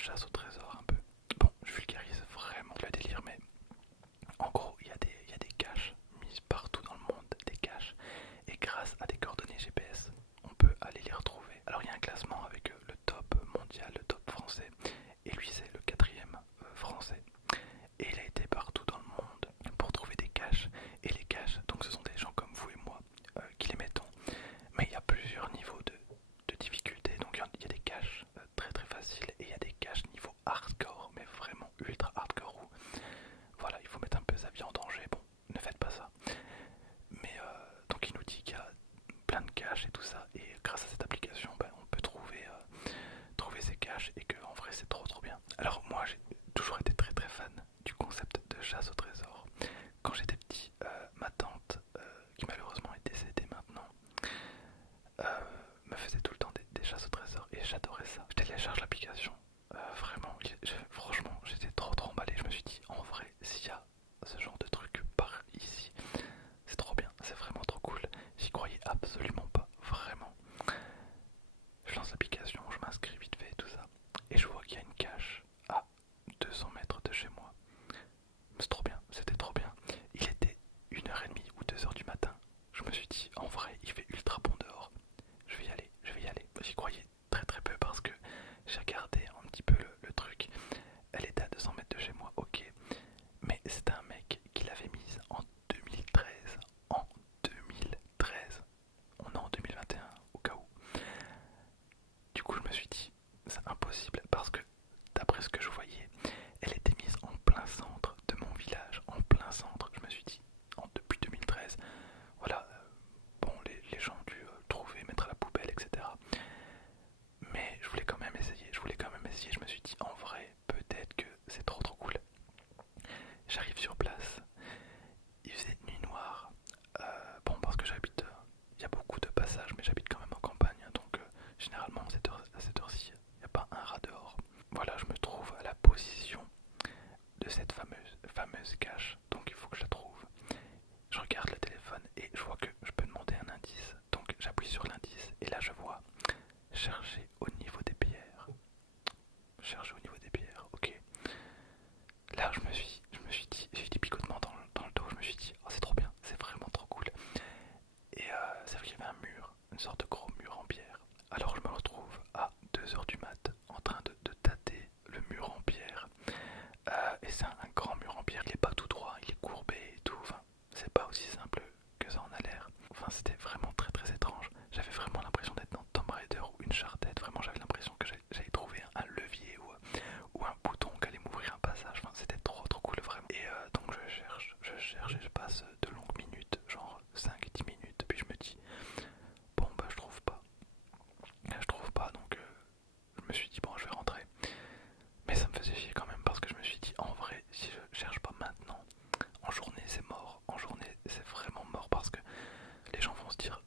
chasse au trésor un peu. Bon, je vulgarise vraiment le délire, mais en gros, il y a des caches mises partout dans le monde, des caches, et grâce à des coordonnées GPS, on peut aller les retrouver. Alors il y a un classement avec le top mondial, le top français, et lui c'est le quatrième français. Et il a été partout dans le monde pour trouver des caches. Et les caches, donc ce sont des gens comme vous et moi qui les mettons. Mais il y a plusieurs niveaux de difficulté. Donc il y a des caches très très faciles et il y a des caches niveau hardcore, mais vraiment ultra hardcore où voilà, il faut mettre un peu sa vie en danger. Bon, ne faites pas ça. Mais donc il nous dit qu'il y a plein de caches et tout ça. Et grâce à cette application, ben, on peut trouver ces caches et que en vrai c'est trop trop bien. Alors moi j'ai toujours été très très fan du concept de chasse au trésor. Quand j'étais petit, ma tante, qui malheureusement est décédée maintenant, me faisait tout le temps des chasses au trésor et j'adorais ça. Je télécharge l'application, vraiment, franchement j'étais trop trop emballé. Je me suis dit en vrai s'il y a ce genre de truc par ici, c'est trop bien, c'est vraiment trop cool. J'y croyais absolument pas, vraiment. Je lance l'application, je m'inscris vite fait et tout ça. Et je vois qu'il y a une cache à 200 mètres de chez moi. C'est trop bien, c'était trop bien. Il était 1h30 ou 2h du matin. Je me suis dit, en vrai, il fait ultra bon dehors. Je vais y aller, je vais y aller. J'y croyais très très peu parce que j'ai regardé un petit peu le truc. Elle était à 200 mètres de chez moi, ok. Mais c'était un mec qui l'avait mise en 2013. En 2013. On est en 2021, au cas où. Du coup, je me suis dit, c'est impossible parce que, d'après ce que je voyais, elle était mise en plein centre de mon village, en plein centre. Je me suis dit, depuis 2013, voilà, bon, les gens ont dû trouver, mettre à la poubelle, etc. Mais je voulais quand même essayer, je me suis dit, en vrai, peut-être que c'est trop trop cool. J'arrive sur place, il faisait nuit noire. Bon, parce que j'habite, il y a beaucoup de passages, mais j'habite quand même en campagne, donc généralement à cette heure-ci, il n'y a pas un rat dehors. Voilà, je me trouve à la position de cette fameuse cache, donc il faut que je la trouve. Je regarde le téléphone et je vois que je peux demander un indice, donc j'appuie sur l'indice et là je vois chercher au niveau des pierres. Chercher au niveau des pierres, ok. Là je me suis dit, j'ai eu des picotements dans le dos, je me suis dit, oh c'est trop bien, c'est vraiment trop cool. Et c'est vrai qu'il y avait un mur, une sorte de gros mur en pierre. Alors je me retrouve à 2h du mat en train de tâter le mur en pierre. Et c'est un grand mur en pierre, il est pas tout droit, il est courbé et tout. Enfin, c'est pas aussi simple que ça en a l'air. Enfin, c'était vraiment très très étrange. J'avais vraiment l'impression d'être dans Tomb Raider ou Uncharted. Vraiment, j'avais l'impression que j'allais trouver un levier ou un bouton qui allait m'ouvrir un passage. Enfin, c'était trop trop cool vraiment. Et donc je cherche et je passe de longues minutes, genre 5-10 minutes. Puis je me dis, bon bah je trouve pas. Je trouve pas, donc je me suis dit, bon je vais rentrer. Mais ça me faisait chier quand même parce que je me suis dit, en vrai, si je cherche pas maintenant, en journée c'est mort. En journée c'est vraiment mort parce que les gens vont se dire,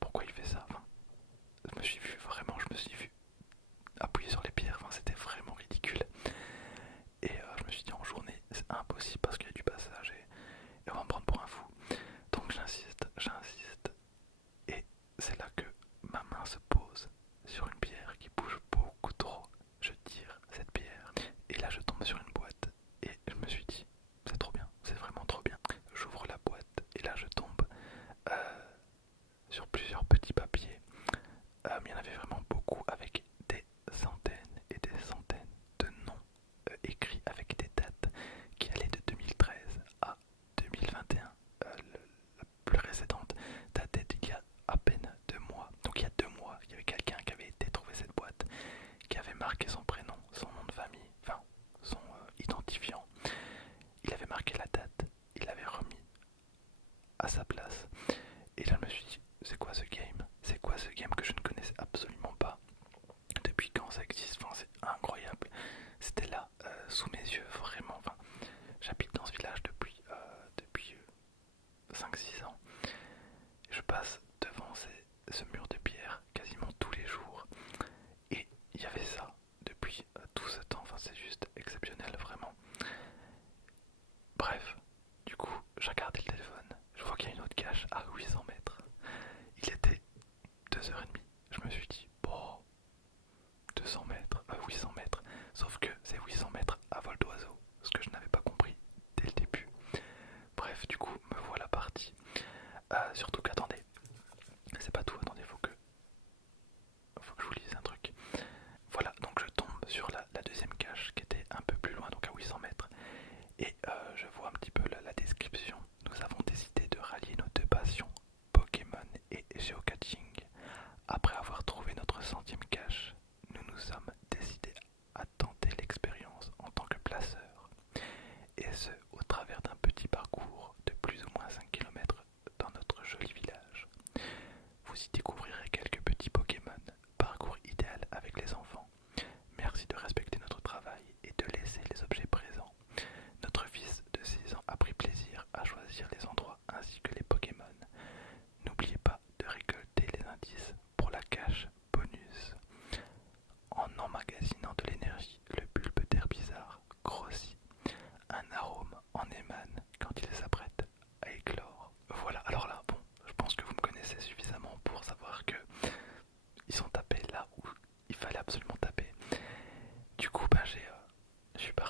pourquoi il fait ça, enfin, je me suis vu appuyer sur les pierres, enfin, c'était vraiment ridicule. Et je me suis dit, en journée c'est impossible parce qu'il y a du passage et on va me prendre pour un fou. Donc j'insiste. Et c'est là que ma main se pose sur une pierre qui bouge beaucoup trop. Je tire cette pierre et là je tombe sur une boîte et je me suis dit, c'est trop bien, c'est vraiment trop bien. J'ouvre la boîte et là je tombe sur plusieurs petits papiers. Il y en avait vraiment beaucoup avec des centaines et des centaines de noms écrits avec des dates qui allaient de 2013 à 2021. La plus récente datait d'il y a à peine 2 mois. Donc il y a 2 mois, il y avait quelqu'un qui avait été trouver cette boîte, qui avait marqué son prénom, son nom de famille, enfin son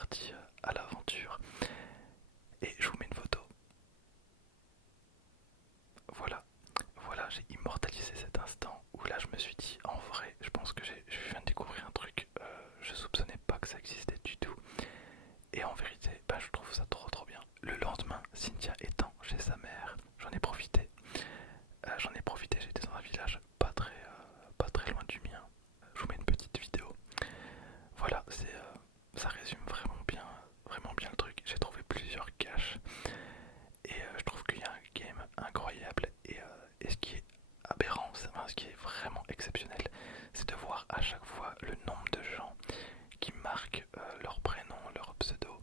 parti à l'aventure. Et je vous mets une photo. Voilà, voilà, j'ai immortalisé cet instant où là je me suis dit, en vrai, je pense que je viens de découvrir un truc, je soupçonnais pas que ça existait du tout. Et en vérité, bah, je trouve ça trop bien. Le lendemain, Cynthia étant chez sa mère, j'en ai profité. J'étais dans un village pas très loin du mien. Je vous mets une petite vidéo. Voilà, ça résume vraiment bien le truc. J'ai trouvé plusieurs caches et je trouve qu'il y a un game incroyable. Et ce qui est aberrant, ce qui est vraiment exceptionnel, c'est de voir à chaque fois le nombre de gens qui marquent leur prénom, leur pseudo,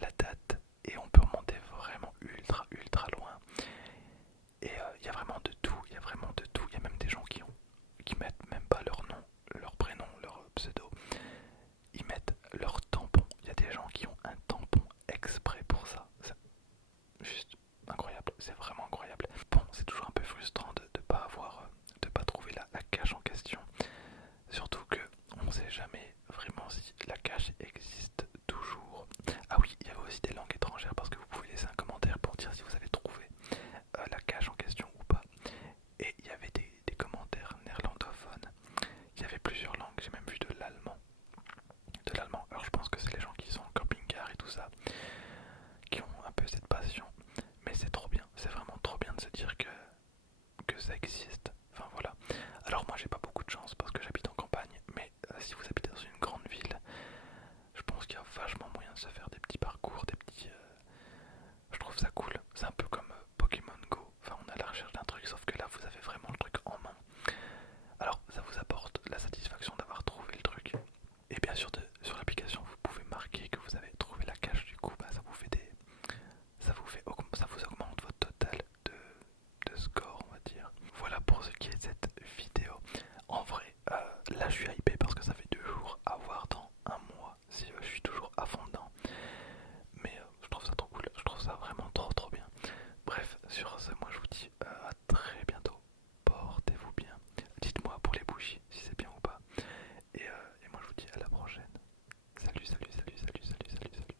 la date, et on peut remonter vraiment ultra loin. Et il y a vraiment de tout, il y a vraiment de tout. Il y a même des gens qui mettent même pas leur nom, leur prénom, leur pseudo. Ils mettent leur tampon. Il y a des gens qui ont un tampon exprès pour ça. C'est juste incroyable, c'est vraiment incroyable. Bon, c'est toujours un peu frustrant de de pas trouver la cache en question. Surtout que on sait jamais vraiment si la cache existe toujours. Ah oui, il y avait aussi des langues étrangères parce que vous pouvez laisser un commentaire pour dire si vous avez trouvé la cache en question ou pas. Et il y avait des commentaires néerlandophones. Il y avait plusieurs langues, j'ai même vu de l'allemand. Alors je pense que c'est les gens qui sont en camping-car et tout ça, qui ont un peu cette passion. Mais c'est trop bien, c'est vraiment trop bien de se dire que ça existe. Enfin voilà. Alors moi j'ai pas beaucoup de chance parce que j'habite en campagne, mais si vous habitez dans une grande ville, je pense qu'il y a vachement moyen de se faire des petits parcours, des petits... Je trouve ça cool. C'est un peu comme Pokémon Go. Enfin on est à la recherche d'un truc, sauf que là vous avez vraiment le truc en main. Alors ça vous apporte la satisfaction d'avoir trouvé le truc. Et bien sûr sur l'application vous pouvez marquer que vous avez trouvé la cache, du coup bah, ça vous augmente votre total de score, on va dire. Voilà pour ce qui est de cette vidéo. En vrai, là je suis hypé parce que ça fait 2 jours à voir dans un mois si je suis toujours à fond